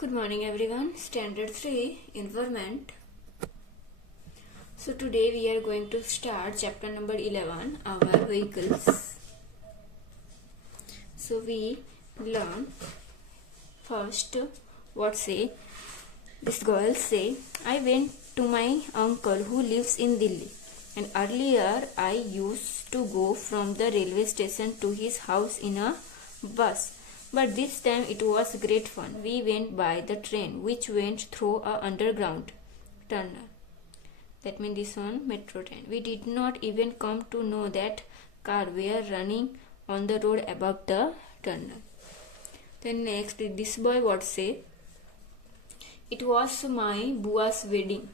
Good morning everyone. Standard 3 Environment. So today we are going to start chapter number 11, our vehicles. So we learn first what say this girl say, I went to my uncle who lives in Delhi, and earlier I used to go from the railway station to his house in a bus. But this time it was great fun. We went by the train which went through a underground tunnel. That means this one metro train. We did not even come to know that car were running on the road above the tunnel. Then next this boy what say? It was my bua's wedding.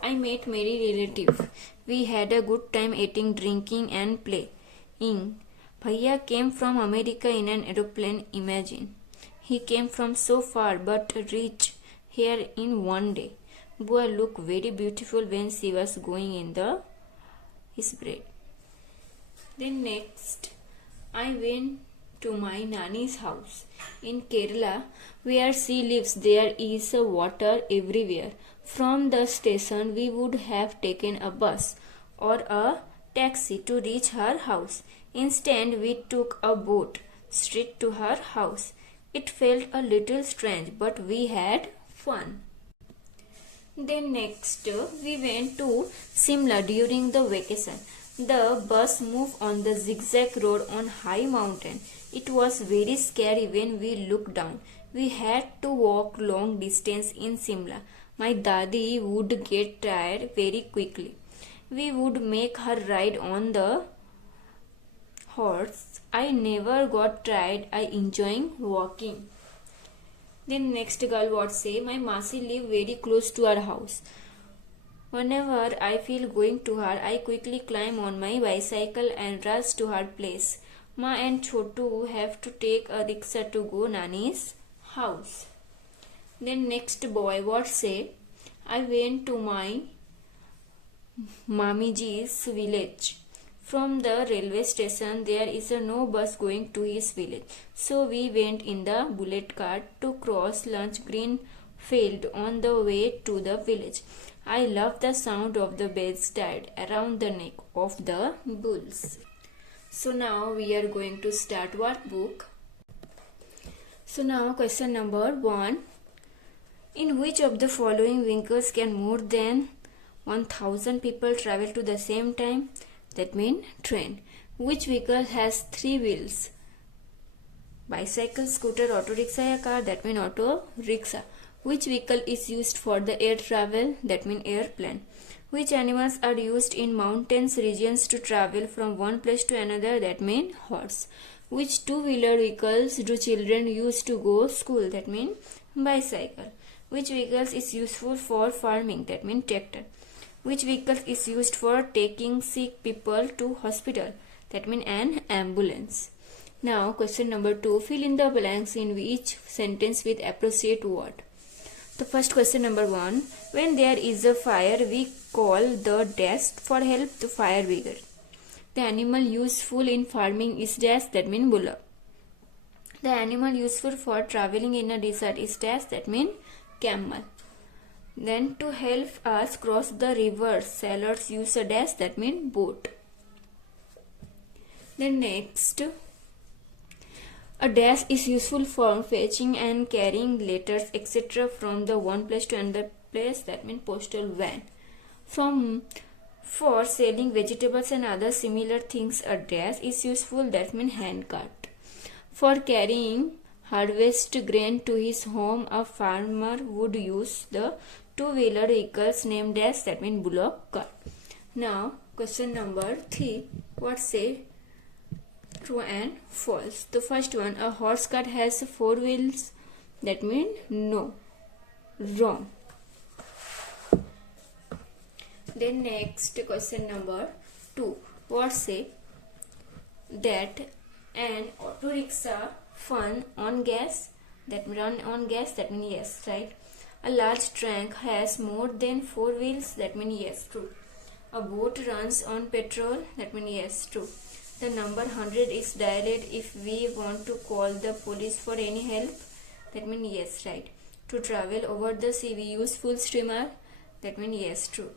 I met many relatives. We had a good time eating, drinking and playing. Bhaiya came from America in an aeroplane, imagine. He came from so far but reached here in one day. Bua looked very beautiful when she was going in his bread. Then next, I went to my Nani's house. In Kerala, where she lives, there is water everywhere. From the station, we would have taken a bus or a taxi to reach her house. Instead, we took a boat straight to her house. It felt a little strange, but we had fun. Then next, we went to Simla during the vacation. The bus moved on the zigzag road on high mountain. It was very scary when we looked down. We had to walk long distance in Simla. My dadi would get tired very quickly. We would make her ride on the horse. I never got tired. I enjoying walking. Then next girl what say? My Masi live very close to our house. Whenever I feel going to her, I quickly climb on my bicycle and rush to her place. Ma and Chotu have to take a rickshaw to go Nani's house. Then next boy what say? I went to my Mamiji's village. From the railway station, there is no bus going to his village. So we went in the bullet cart to cross Lunch Green field on the way to the village. I love the sound of the bells tied around the neck of the bulls. So now we are going to start workbook. So now question number 1. In which of the following vehicles can more than 1000 people travel to the same time? That means train. Which vehicle has 3 wheels? Bicycle, scooter, auto rickshaw or car? That means auto rickshaw. Which vehicle is used for the air travel? That means airplane. Which animals are used in mountainous regions to travel from one place to another? That means horse. Which two-wheeler vehicles do children use to go school? That means bicycle. Which vehicles is useful for farming? That means tractor. Which vehicle is used for taking sick people to hospital? That means an ambulance. Now question number 2. Fill in the blanks in each sentence with appropriate word. The first question number 1. When there is a fire, we call the dash for help to fire brigade. The animal useful in farming is dash, that means bullock. The animal useful for traveling in a desert is dash, that means camel. Then to help us cross the river, sailors use a dash, that means boat. Then next, a dash is useful for fetching and carrying letters etc. from the one place to another place, that means postal van. For selling vegetables and other similar things, a dash is useful, that means hand cart. For carrying harvest grain to his home, a farmer would use the two-wheeler vehicles named dash, that means bullock cart. Now question number 3. What say true and false? The first one, a horse cart has 4 wheels. That means no, wrong. Then next question number 2. What say that an auto rickshaw run on gas? That means yes, right. A large tank has more than 4 wheels. That means yes, true. A boat runs on petrol. That means yes, true. The number 100 is dialed if we want to call the police for any help. That means yes, right. To travel over the sea, we use full steamer. That means yes, true.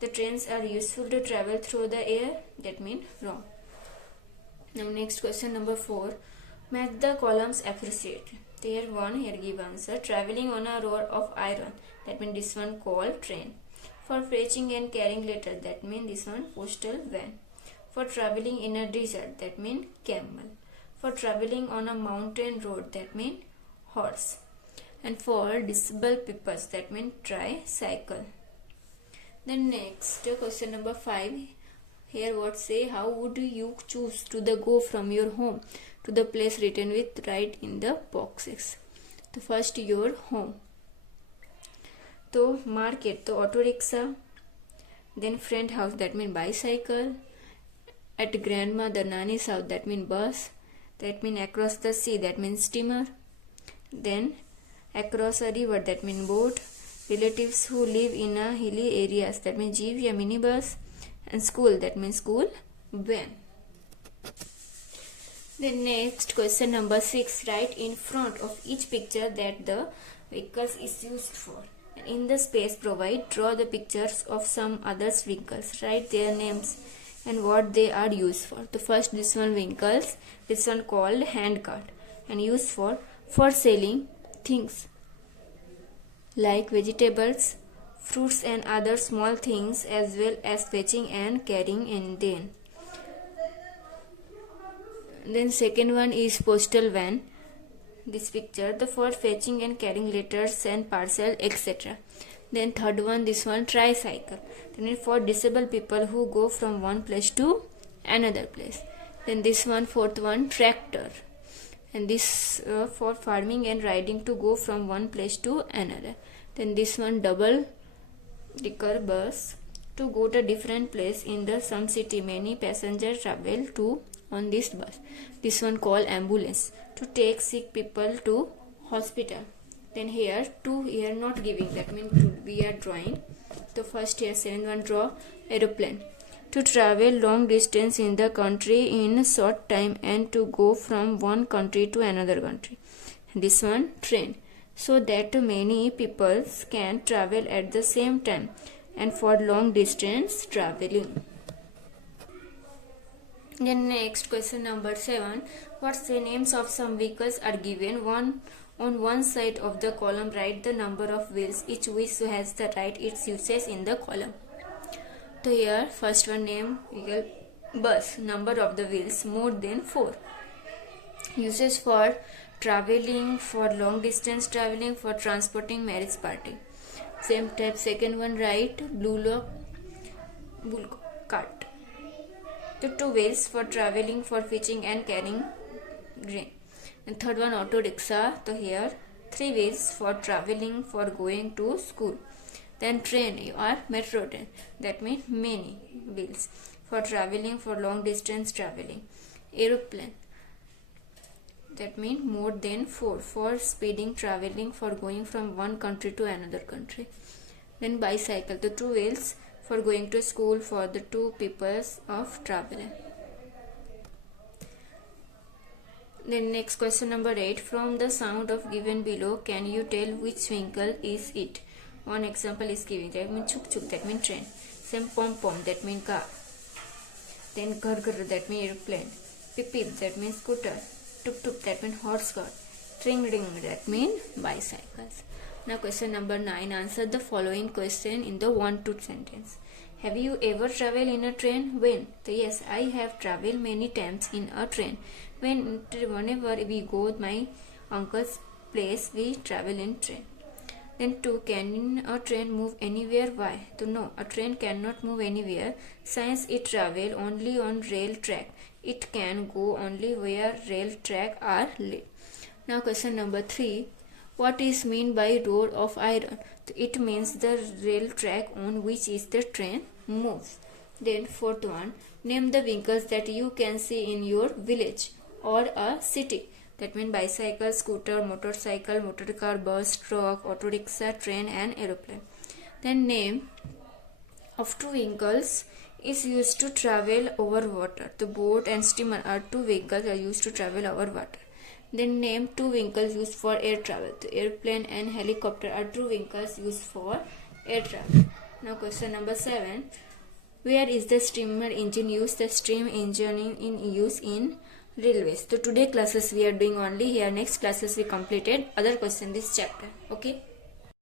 The trains are useful to travel through the air. That means wrong. Now next question number 4. Match the columns appreciately. Here 1, here give answer. Traveling on a rod of iron. That means this one called train. For fetching and carrying letters. That means this one postal van. For traveling in a desert. That means camel. For traveling on a mountain road. That means horse. And for disabled people. That means tricycle. Then next question number 5. Here what say, how would you choose to the go from your home to the place written with right in the boxes. तो first your home, तो market तो auto rickshaw, then friend house that mean bicycle, at grandmother nanny's house that mean bus, that mean across the sea that means steamer, then across a river that mean boat, relatives who live in a hilly areas that means jeep या minibus, and school that means school van. Then next question number 6, write in front of each picture that the vehicles is used for. And in the space provide, draw the pictures of some others vehicles, write their names and what they are used for. The first this one vehicles, this one called hand cart and used for selling things like vegetables, fruits and other small things as well as fetching and carrying in them. Then second one is postal van, this picture, the for fetching and carrying letters and parcel etc. Then third one, this one tricycle, then for disabled people who go from one place to another place. Then this one fourth one tractor, and this for farming and riding to go from one place to another. Then this one double decker bus to go to different place in the some city, many passengers travel to on this bus. This one called ambulance to take sick people to hospital. Then here 2 here not giving, that means we are drawing. The first here 7 one draw aeroplane to travel long distance in the country in a short time and to go from one country to another country. This one train so that many people can travel at the same time and for long distance traveling. Then next question number 7, what's the names of some vehicles are given. One on one side of the column, write the number of wheels each which has the right its uses in the column. So here first one name vehicle bus, number of the wheels more than 4, uses for traveling, for long distance traveling, for transporting marriage party. Same type second one right bull cart, to 2 wheels for traveling, for fetching and carrying grain. And third one auto rickshaw, so here 3 wheels for traveling, for going to school. Then train or metro train, that means many wheels for traveling, for long distance traveling. Aeroplane, that means more than 4, for speeding traveling, for going from one country to another country. Then bicycle, the 2 wheels for going to school, for the 2 peoples of traveling. Then next question number 8, from the sound of given below can you tell which vehicle is it. One example is given, that means chuk chuk, that means train. Same pom pom, that means car. Then ghar ghar, that means airplane. Pip pip, that means scooter. Tuk tuk, that means horse cart. Ring ring, that means bicycles. Now question number 9, answer the following question in the 1-2 sentence. Have you ever traveled in a train? When? So yes, I have traveled many times in a train. Whenever we go my uncle's place, we travel in train. Then 2, can a train move anywhere? Why? So no, a train cannot move anywhere since it travel only on rail track. It can go only where rail track are laid. Now question number 3, what is mean by rod of iron? It means the rail track on which is the train moves. Then fourth one, name the vehicles that you can see in your village or a city. That means bicycle, scooter, motorcycle, motor car, bus, truck, auto rickshaw, train and aeroplane. Then name of 2 vehicles is used to travel over water. The boat and steamer are 2 vehicles are used to travel over water. Then name two vehicles used for air travel. So airplane and helicopter are two vehicles used for air travel. Now question number 7. Where is the steamer engine used? The steam engine in use in railways. So today classes we are doing only here. Next classes we completed other question this chapter. Okay.